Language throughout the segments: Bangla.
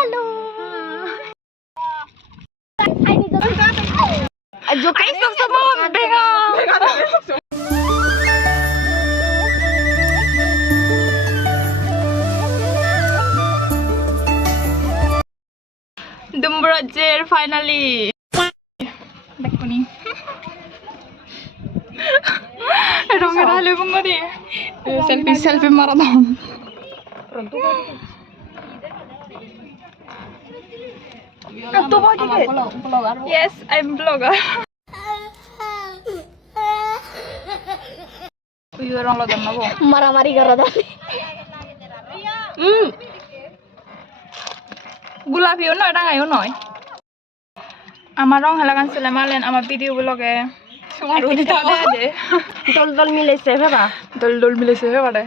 Halo. Ay, semua bengong. Dumbrajer finally. Back kuning. Rongga halo bunga di. Selfie marathon. Yes, I'm blogger. Uy, orang lagan na po. Marah-mari karo ta. Gulapi ono এটা গায়ও নয় আমার রং হালাগান সিলেমালেন আমার ভিডিও ব্লগে তোমার উনি তালে দে দল মিলাইছে বাবা দল মিলেছে বাড়ে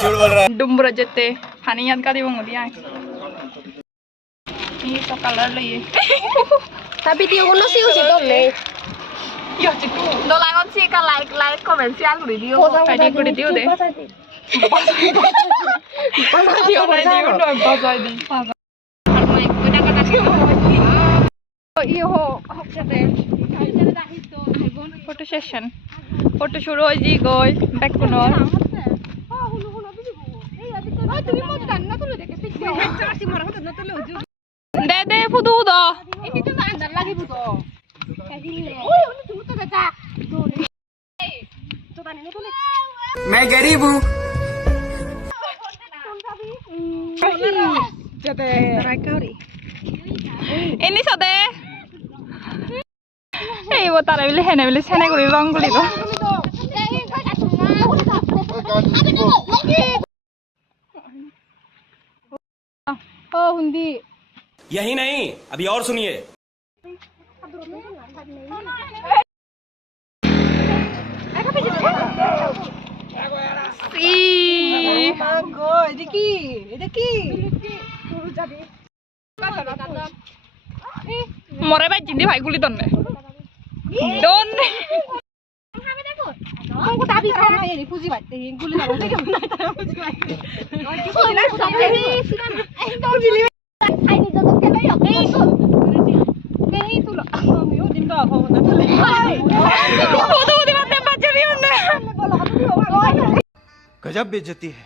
झूठ बोल रहा है ডুমরা যেতে পানি ইয়াদ কা দিবং দিয়া এই তো কালার লইয়ে ta video ko no siusi dole ইয়া চিকু dolangon si ka like comment share kuri dio ID করে দিও দে দিও না দিও না বাজাই দি ফটো সেশন ফটো শুরু হয়ে জি গই ব্যাক কোন দে দে ফুদু দ मैं गरीब हूँ ini sode এই ও তারা বিলে হেনে বিলে সেনে করি রং গুলি তো ও হিন্দি यही नहीं अभी और सुनिए সি মাগো এটা কি মরে ভাই জিন্দি ভাই গুলি দন্নে দন্নে Aku tak bisa nak ini puji bat. Gula nak puji mana tak puji bat. Puji nak puji ni. Puji ni. Saya ni jatuh ke mana? Ni tu lah. Yo dim dah kau nak tu. foto di mata baca dia ne गजब बेइज्जती है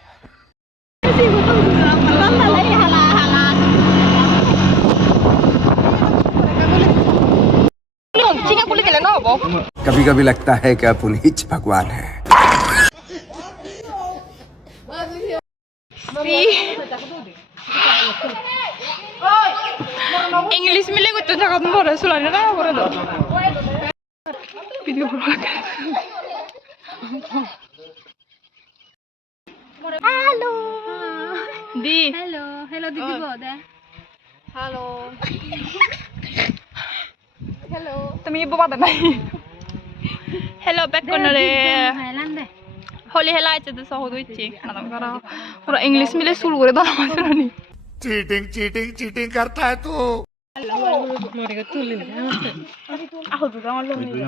Sini kulit kalian apa? कभी कभी लगता है कि आप उन्हीं भगवान है English मिले कुछ तो जगह में बोले सुलाने ना बोले तो वीडियो बोला Halo. di Hello didi boda. Halo. Hello. তুমি ইবো পাতা নাই hello back corner Thailand deh. Holi হেলা আছে তো সহজ হইছে নাম করা পুরো ইংলিশ মিলে শুরু করে দাও আমার শুনি चीटिंग चीटिंग चीटिंग करता है तू আহো তো আমার লোক নিয়ে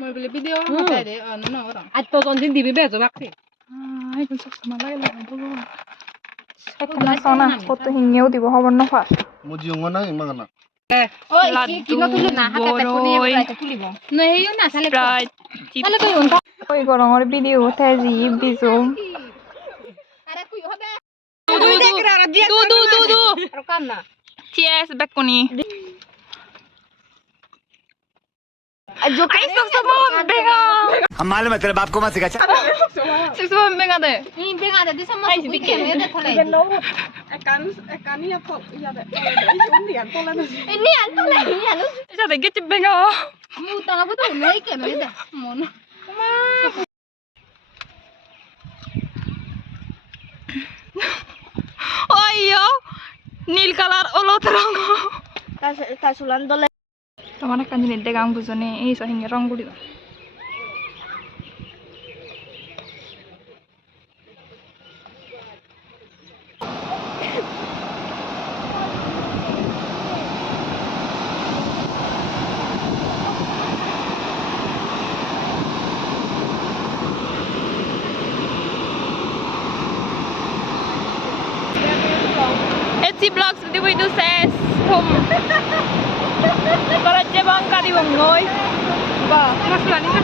মই বলে ভিডিও হতে দে না ওরা At to tonjin dibi bezo bakti. I কোন সব সময় লাগে না বলো একটা সোনা কত হিঙ্গেও দিব খবর না ফাস मुझे उंगना इमागना Oh, kino tulo na hakata ko niya wala tulibo. No, yun na sa Sprite, chip. Ano to yun? Oy, gorongor video tezi bizum. Ara ko yun ba? Du. Aro kam na. Cheers, back ko ni. Ajo Ay, sama benga. हम मालूम है तेरे बाप को मत सिखा Sama benga de. Hindi nga da di sa mas weekend yun da tolay. Ini an tolay yan. Isa de get benga. Muta nga buto may ke may da. Mon. Oy yo. নীল কালার ওলত রং Ta sulan dole. তোমার কান জিনিস দেগাং বুঝনে এই সহিঙ্গে রং গুলি দাও HC Vlogs di video ses thum Para jebang ka di bang ngoi Ba, mas lani ka